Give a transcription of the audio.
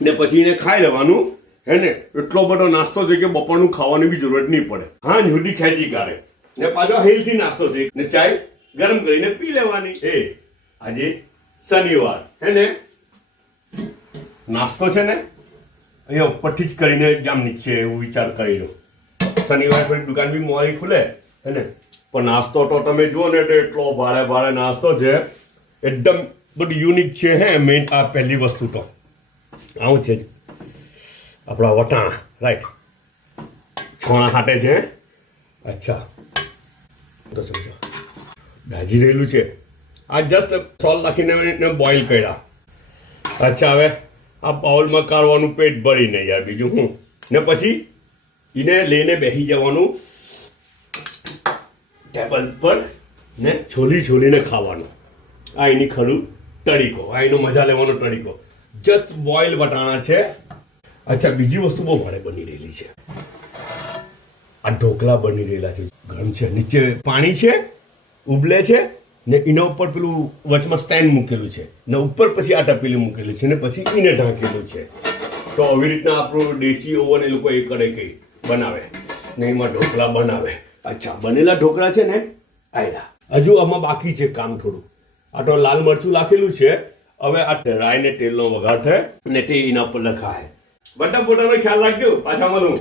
ને પછી એને ખાઈ લેવાનું હે ને. એટલો બધો નાસ્તો છે કે બપોરનું ખાવાની બી જરૂરત નહીં પડે. હા સુધી ખેંચી કાઢે ને પાછો હેલ્થી નાસ્તો છે ને ચાય ગરમ કરીને પી લેવાની. આજે શનિવાર હે ને નાસ્તો છે ને અહીંયા ઉપરથી જ કરીને જામ નીચે એવું વિચાર કરી લો. શનિવાર પછી દુકાન બી મોડી ખુલે હે ને પણ નાસ્તો તો તમે જુઓ ને એટલો ભારે નાસ્તો છે એકદમ બધું યુનિક છે. હે મેઇન આ પહેલી વસ્તુ તો આવું છે આપણા વટાણા રાઈટ છોણા હાટે છે. અચ્છા તો સમજો ભાજી રહેલું છે આ જસ્ટ સોલ નાખીને બોઇલ કર્યા. અચ્છા હવે આ બાઉલમાં કાઢવાનું પેટ ભરીને યાર બીજું હું ને પછી એને લઈને બેસી જવાનું ટેબલ પર ને છોલીને ખાવાનું. આ એની ખરું તરીકો આ એનો મજા લેવાનો તરીકો જસ્ટ બોઇલ વટાણા છે. અચ્છા બીજી વસ્તુ બહુ ભારે બની રહેલી છે. આ ઢોકળા બની રહેલા છે ગરમ છે નીચે પાણી છે ઉબલે છે ને એના ઉપર પેલું વચમાં સ્ટેન્ડ મૂકેલું છે ને ઉપર પછી આ ટપેલું મૂકેલું છે ને પછી એને ઢાંકેલું છે. તો આવી રીતના આપણું દેશી ઓવન એ લોકો એ કરે કઈ બનાવે ને એમાં ઢોકળા બનાવે. અચ્છા બનેલા ઢોકળા છે ને આયરા હજુ આમાં બાકી છે કામ થોડું. આ તો લાલ મરચું નાખેલું છે. હવે આ રાઈ ને તેલનો વઘાર થાય ને તે એના પર લખાય. બધા પોતાનો ખ્યાલ રાખજો પાછા મળું.